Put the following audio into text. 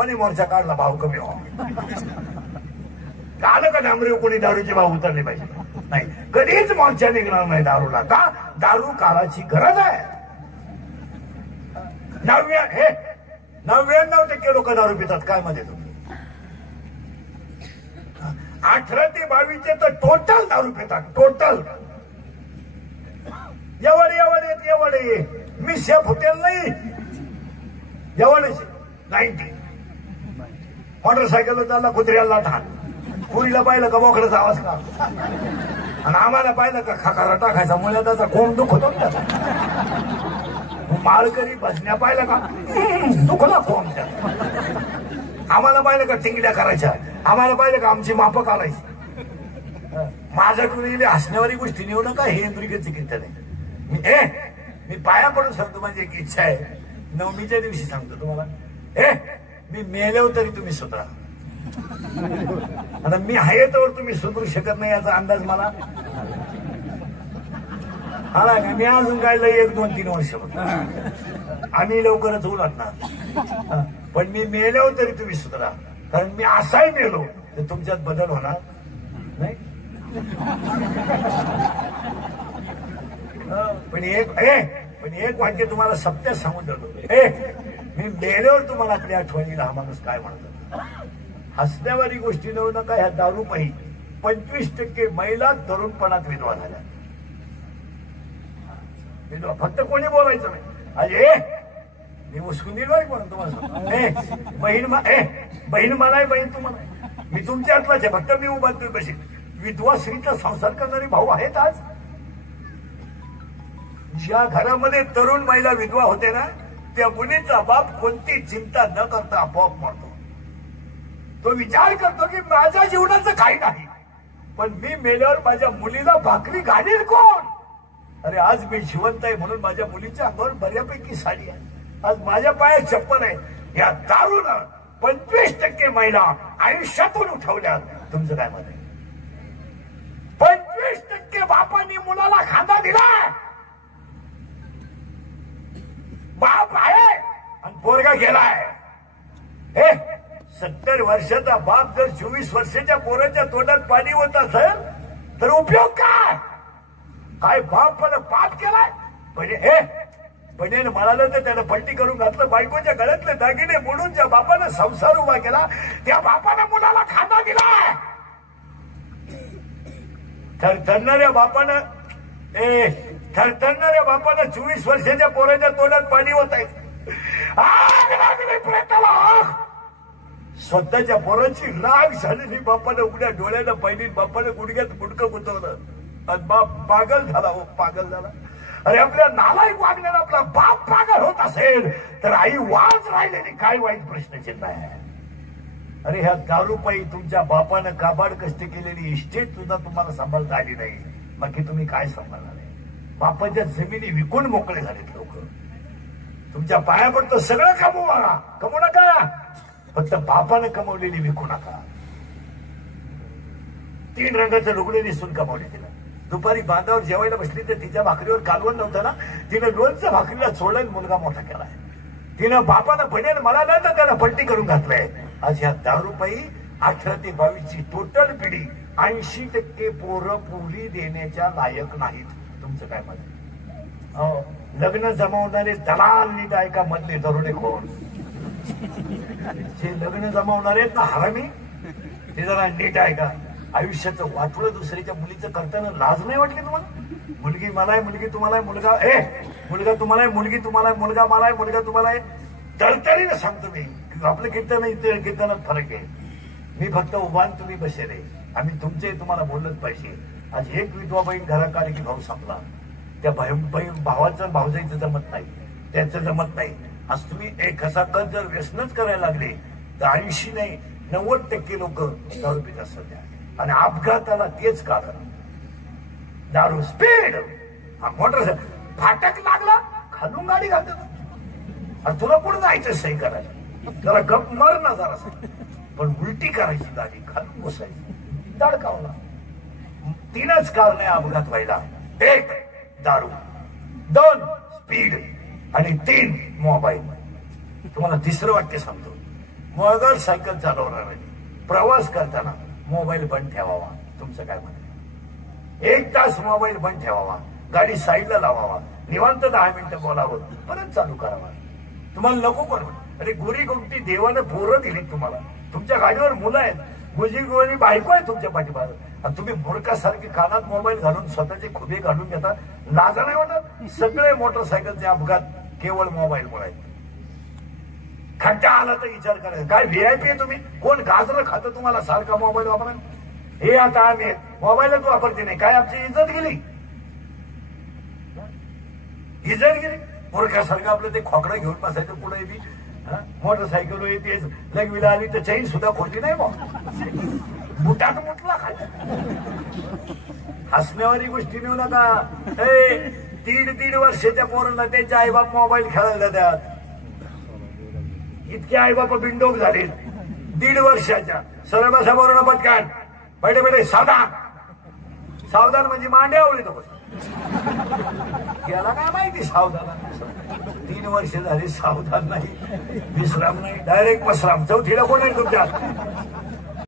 कोणी मोर्चा काढला भाव कमी व्हावा. आलं का डांबरी कोणी दारूचे भाव उतरले पाहिजे नाही. कधीच मोर्चा निघणार नाही दारूला. का? दारू काळाची गरज आहे. 99% लोक दारू पितात. काय मध्ये तुम्ही 18 ते 22 तर टोटल दारू पितात. टोटल एवढे मी शेफ हॉटेल नाही एवढेच 90. मोटरसायकल चालला कुत्र्याला ठाण. पुरीला पाहिलं का बोकडाचा आवाज का आणि आम्हाला पाहिलं का खाकारा टाकायचा मुला त्याचा कोंब दुखतो. माळकरी बसण्या पाहिलं का दुखला कोंब. आम्हाला पाहिलं का टिंगड्या करायच्या. आम्हाला पाहिलं का आमची मापं काढायची. माझ्याकडून हसण्यावारी गोष्टी नेऊ नका. हे इंद्रियचं कीर्तन आहे. मी पाया पडून सांगतो. माझी एक इच्छा आहे. 9मीच्या दिवशी सांगतो तुम्हाला. मी मेल्यावर तरी तुम्ही सुधरा. आता मी आहे तर तुम्ही सुधरू शकत नाही याचा अंदाज मला आला का. मी अजून काय 1, 2, 3 वर्ष आम्ही लवकरच होऊ लागणार. पण मी मेल्यावर तरी तुम्ही सुधरा. कारण मी असाही मेलो तर तुमच्यात बदल होणार नाही. पण एक वाक्य तुम्हाला सत्य सांगून जातो. मी मेल्यावर तुम्हाला आपल्या आठवणीला हा माणूस काय म्हणतो. हसण्यावारी गोष्टी नेऊ नका. ह्या दारू पायी 25% महिला तरुणपणात विधवा झाल्या. विधवा फक्त कोणी बोलायचं नाही. अरे मी उस्कून दिलो म्हणून तुम्हाला सांगतो. बहीण मला बहीण तुम्हाला. मी तुमच्या हातलाच आहे. फक्त मी उभा बशी. विधवा स्त्रीचा संसार करणारे भाऊ आहेत आज. ज्या घरामध्ये तरुण महिला विधवा होते ना त्या मुलीचा बाप कोणती चिंता न करता आपोआप मरतो. तो विचार करतो की माझ्या जीवनाचं काही नाही पण मी मेल्यावर माझ्या मुलीला भाकरी घालील कोण. अरे आज मी जिवंत आहे म्हणून माझ्या मुलीच्या अंगावर बऱ्यापैकी साडी आहे. आज माझ्या पायात चप्पल आहे. या दारूनं 25% महिला आयुष्यातून उठवल्या. तुमचं काय मत आहे. 25% बापांनी मुलाला खांदा दिलाय. बाप आहे आणि पोरगा गेलाय. 70 वर्षाचा बाप जर 24 वर्षाच्या पोराच्या तोंडात पाणी होत असेल तर उपयोग काय. काय बापानं पाप केलाय. पण म्हणालं तर त्यानं पलटी करून घातलं. बायकोच्या गळ्यातले दागिने मोडून ज्या बापानं संसार उभा केला त्या बापानं मुलाला खांदा दिलाय. थरथरणाऱ्या बापानं 24 वर्षाच्या पोराच्या तोंडात पाणी होत आहे. स्वतःच्या पोराची राग झालेली बापानं उघड्या डोळ्यानं पाहिली. बापानं गुडघ्यात गुडकं गुंतवलं आणि बाप पागल झाला. हो पागल झाला. अरे आपल्या नालायक वागण्यानं आपला बाप पागल होत असेल तर आई वाज राहिलेली काय वाईट प्रश्नचिन्ह आहे. अरे ह्या दारूपायी तुमच्या बापानं काबाड कष्ट केलेली इस्टेट सुद्धा तुम्हाला सांभाळता आली नाही. बाकी तुम्ही काय सांभाळणार आहे. बापाच्या जमिनी विकून मोकळे झालेत लोक. तुमच्या पाया पडतं सगळं कमवू नका. फक्त बापानं कमवलेली विकू नका. 3 रंगाचं लुगडे दिसून कमवले तिला. दुपारी बांधावर जेवायला बसली तर तिच्या भाकरीवर कालवण नव्हतं ना. तिनं लोणचं भाकरीला सोडलं मुलगा मोठा केलाय. तिनं बापानं बनेल मला नाही तर त्याला पलटी करून घातलंय. आज ह्या दारूपायी 18 ते 22ची टोटल पिढी 80% पोरं पोरी देण्याच्या लायक नाहीत. तुमचं काय मत. लग्न जमवणारे दलाल नीट ऐका. मधले दरोडे कोण जे लग्न जमवणारे आहेत ना हरामी ते जरा नीट ऐका. आयुष्याचं वाटोळं दुसऱ्याच्या मुलीचं करताना लाज नाही वाटली तुम्हाला. मुलगी मला आहे मुलगी तुम्हाला आहे. मुलगा तुम्हाला आहे मुलगी तुम्हाला आहे. मुलगा मला आहे मुलगा तुम्हाला आहे. तळतळीनं सांगतो मी. आपलं कीर्तन इतर कीर्तनात फरक आहे. मी फक्त उभान तुम्ही बसेल आहे. आम्ही तुमचे तुम्हाला बोललंच पाहिजे. आज एक विधवा बहीण घरात आली की भाऊ संपला. त्या भावाचं भावजाईचं जमत नाही. त्याचं जमत नाही. आज तुम्ही एक असा कच जर व्यसनच करायला लागले तर 80 नाही 90% लोक दारू पित असतात. आणि अपघाताला तेच कारण दारू. स्पीड मोटरसायकल फाटक लागला खालून गाडी घालत. तुला पुढे जायचं सही करायला त्याला गप मर ना जरा पण उलटी करायची गाडी खालून बसायची धडकावला. 3च कारण आहे अपघात व्हायला. 1 दारू, 2 स्पीड आणि 3 मोबाईल. तुम्हाला 3रं वाक्य सांगतो. मोटरसायकल चालवणार प्रवास करताना मोबाईल बंद ठेवावा. तुमचं काय म्हणणं? 1 तास मोबाईल बंद ठेवावा, गाडी साईडला लावावा, निवांत 10 मिनिटं बोलावं, परत चालू करावा. तुम्हाला नको कोण? अरे गोरी गोमटी देवानं पोरं दिली तुम्हाला, तुमच्या गाडीवर मुलं आहेत, गुजी गोरी बायको आहे तुमच्या पाठीमागं, आणि तुम्ही मूर्खासारखे कानात मोबाईल घालून स्वतःचे खुबे घालून घेता. लाजा नाही वाटत? सगळे मोटरसायकलचे अपघात केवळ मोबाईलमुळे आहेत. खड्डा आला तर विचार करायचा. काय व्हीआयपी आहे तुम्ही? कोण गाजरं खातं तुम्हाला सारखा मोबाईल वापरा? हे आता आम्ही मोबाईलच वापरते नाही, काय आमची इज्जत गेली? इज्जत गेली. मूर्खासारखं आपलं ते खोकडं घेऊन बसायचं पुढे बी. मोटरसायकल येतेच, लग्वीला आली तर चैन सुद्धा खोटी नाही मग, बुटात मुटला खाली. हसण्यावारी गोष्टी नेऊ नका. 1.5 वर्षाच्या पोरांना त्यांचे आईबाप मोबाईल खेळायला देतात. इतके आईबाप बिंडोक झाले 1.5 वर्षाच्या. सरळ बसा बरोबर पटकान, बैठे बैठे सावधान. सावधान म्हणजे मांड्या आवडीत याला काय माहिती सावधान? 3 वर्ष झाली सावधान नाही, विश्राम नाही, डायरेक्ट पसराम. चौथीला कोण आहे तुमच्या?